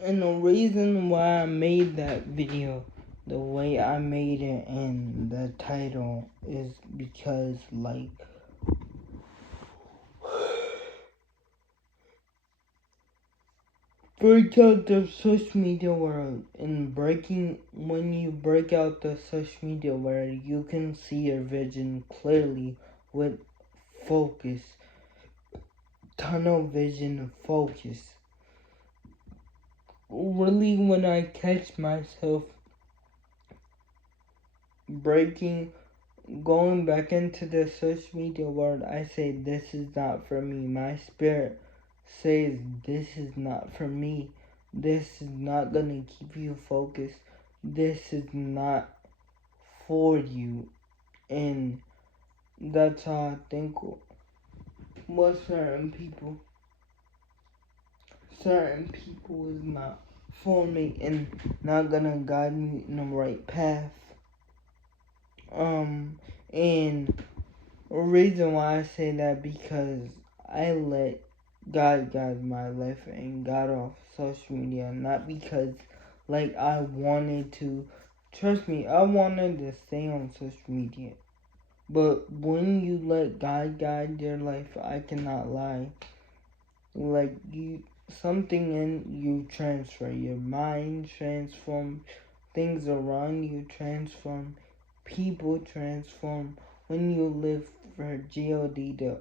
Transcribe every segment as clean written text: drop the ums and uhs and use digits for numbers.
And the reason why I made that video the way I made it and the title is because, like, break out the social media world, and when you break out the social media world, you can see your vision clearly with focus, tunnel vision focus. Really, when I catch myself going back into the social media world, I say, this is not for me. My spirit says, this is not for me. This is not gonna keep you focused. This is not for you. And that's how I think with certain people is not for me and not gonna guide me in the right path. And the reason why I say that, because I let God guide my life and got off social media, not because like I wanted to. Trust me, I wanted to stay on social media. But when you let God guide your life, I cannot lie. Like, something in you transfer. Your mind transform, things around you transform, people transform. When you live for God, the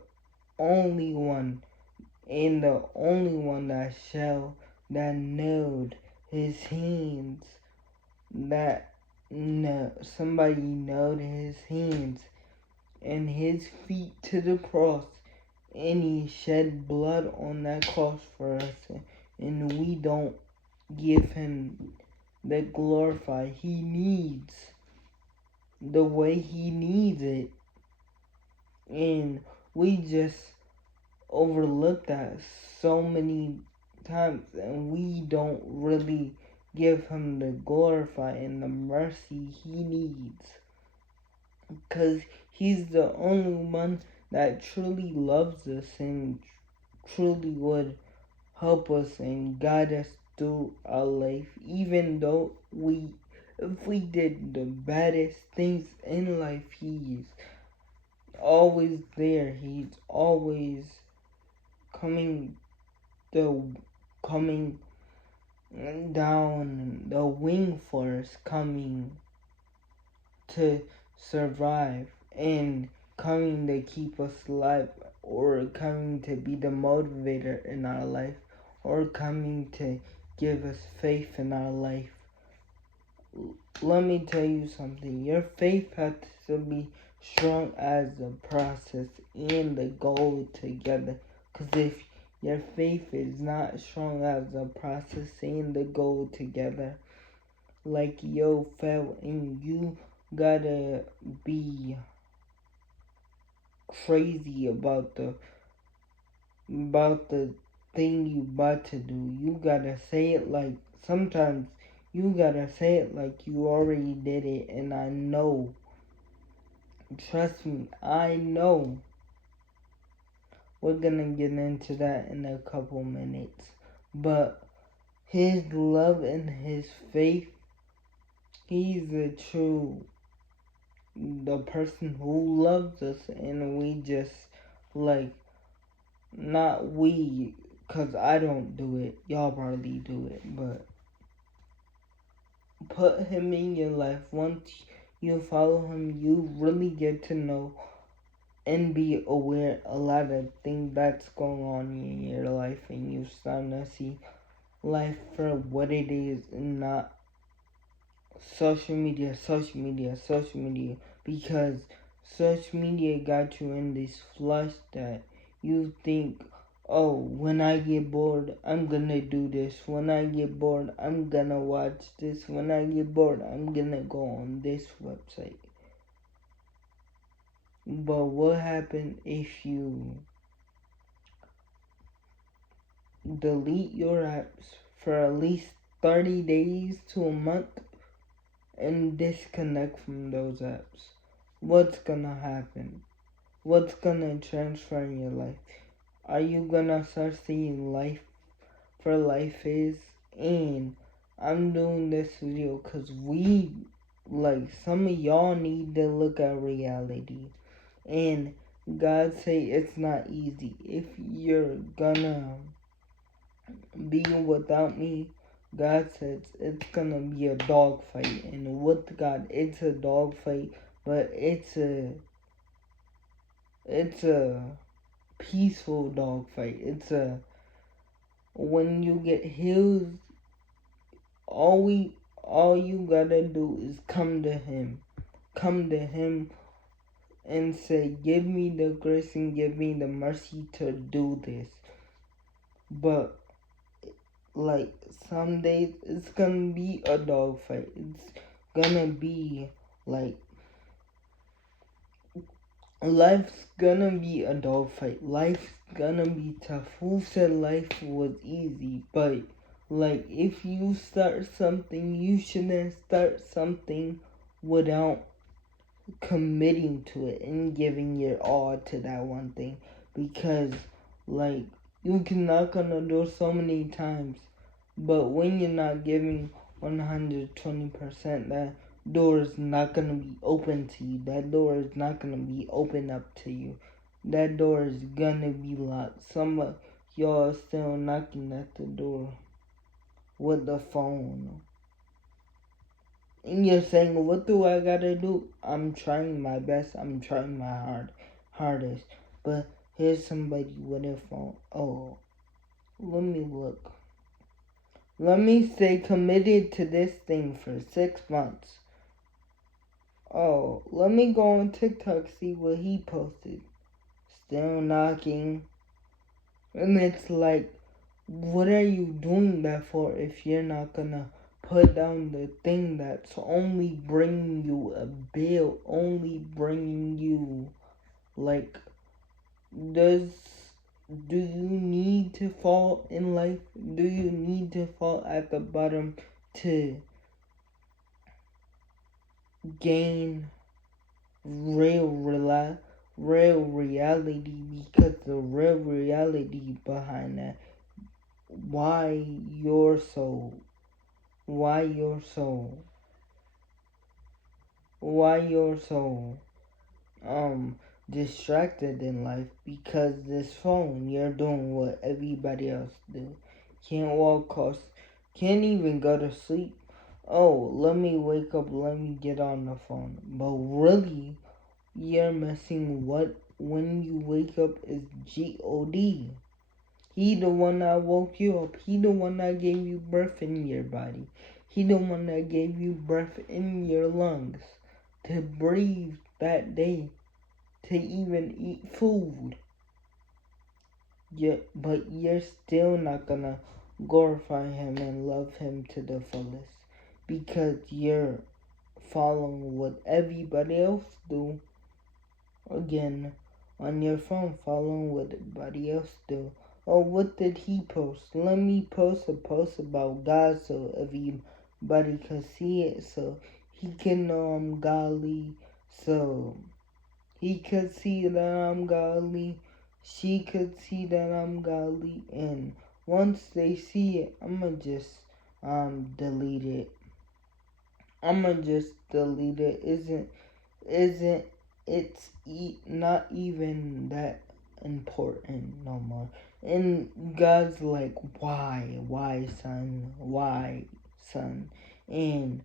only one and the only one that knowed his hands, that somebody knowed his hands and his feet to the cross, and he shed blood on that cross for us, and we don't give him the glorify he needs the way he needs it, and we just overlook that so many times, and we don't really give him the glorify and the mercy he needs, because he's the only one that truly loves us and truly would help us and guide us through our life, even though if we did the baddest things in life, he's always there. He's always coming coming down the wing for us, coming to survive and coming to keep us alive, or coming to be the motivator in our life, or coming to give us faith in our life. Let me tell you something. Your faith has to be strong as the process and the goal together. Because if your faith is not strong as the process and the goal together, like yo fell, and you gotta be crazy about the thing you about to do. You gotta say it like, sometimes you gotta say it like you already did it, and I know. Trust me, I know. We're gonna get into that in a couple minutes. But his love and his faith, he's the person who loves us, and we just, like, not we, cause I don't do it, y'all probably do it, but put him in your life. Once you follow him, you really get to know and be aware a lot of things that's going on in your life, and you start to see life for what it is and not social media, because social media got you in this flush that you think, oh, when I get bored, I'm gonna do this. When I get bored, I'm gonna watch this. When I get bored, I'm gonna go on this website. But what happens if you delete your apps for at least 30 days to a month and disconnect from those apps? What's gonna happen? What's gonna transfer in your life? Are you gonna start seeing life for life is, And I'm doing this video because some of y'all need to look at reality. And God say it's not easy. If you're gonna be without me, God says it's gonna be a dogfight. And with God, it's a dogfight, but it's a peaceful dogfight. When you get healed, all you gotta do is come to Him. Come to Him and say, give me the grace and give me the mercy to do this. But like some days it's gonna be a dogfight. It's gonna be like life's gonna be a dogfight. Life's gonna be tough. Who said life was easy? But like if you start something, you shouldn't start something without committing to it and giving your all to that one thing, because like you can knock on the door so many times, but when you're not giving 120%, that door is not gonna be open to you. That door is not gonna be open up to you. That door is gonna be locked. Some of y'all are still knocking at the door with the phone. And you're saying, what do I gotta do? I'm trying my best. I'm trying my hardest. But here's somebody with a phone. Oh, let me look. Let me stay committed to this thing for 6 months. Oh, let me go on TikTok, see what he posted. Still knocking. And it's like, what are you doing that for if you're not gonna put down the thing that's only bringing you a bill, only bringing you, like, do you need to fall in life? Do you need to fall at the bottom to gain real reality? Because the real reality behind that, why you're so distracted in life, because this phone, you're doing what everybody else do. Can't walk close, can't even go to sleep. Oh, let me wake up, let me get on the phone. But really, you're missing what when you wake up is God. He the one that woke you up. He the one that gave you breath in your body. He the one that gave you breath in your lungs to breathe that day, to even eat food. But you're still not gonna glorify Him and love Him to the fullest, because you're following what everybody else do. Again, on your phone, following what everybody else do. Oh, what did he post? Let me post a post about God so everybody can see it, so he can know I'm godly, so he could see that I'm godly, she could see that I'm godly, and once they see it, I'ma just delete it. Isn't not even that important no more. And God's like, why, son? And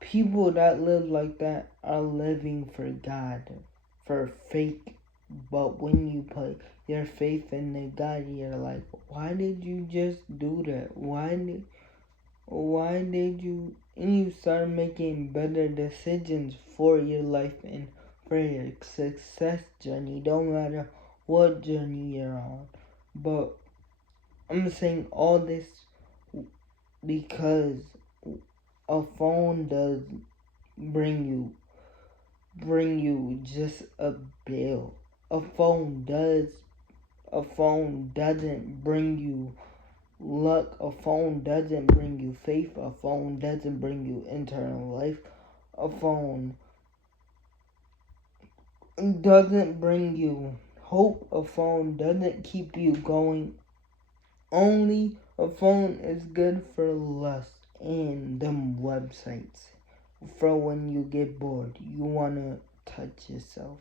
people that live like that are living for God, for fake. But when you put your faith in the God, you're like, why did you just do that? Why did you? And you start making better decisions for your life and for your success journey. Don't matter what journey you're on. But I'm saying all this because a phone does bring you just a bill. A phone doesn't bring you luck. A phone doesn't bring you faith. A phone doesn't bring you eternal life. A phone doesn't bring you hope. A phone doesn't keep you going. Only A phone is good for lust and them websites. For when you get bored, you wanna touch yourself.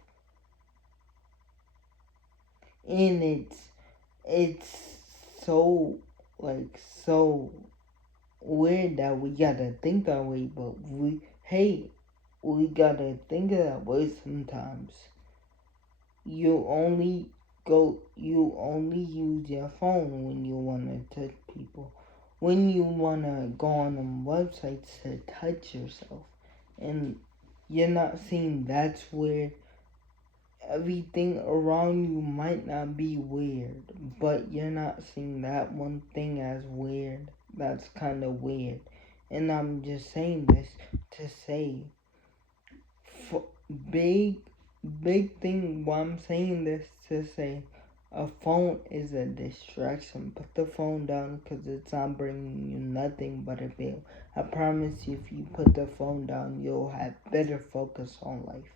And it's so so weird that we gotta think that way, but we gotta think that way sometimes. You only use your phone when you wanna touch people. When you wanna go on them websites to touch yourself. And you're not seeing that's where everything around you might not be weird, but you're not seeing that one thing as weird. That's kind of weird. And I'm just saying this to say, f- big, big thing. Why I'm saying this to say, a phone is a distraction. Put the phone down because it's not bringing you nothing but a bill. I promise you, if you put the phone down, you'll have better focus on life.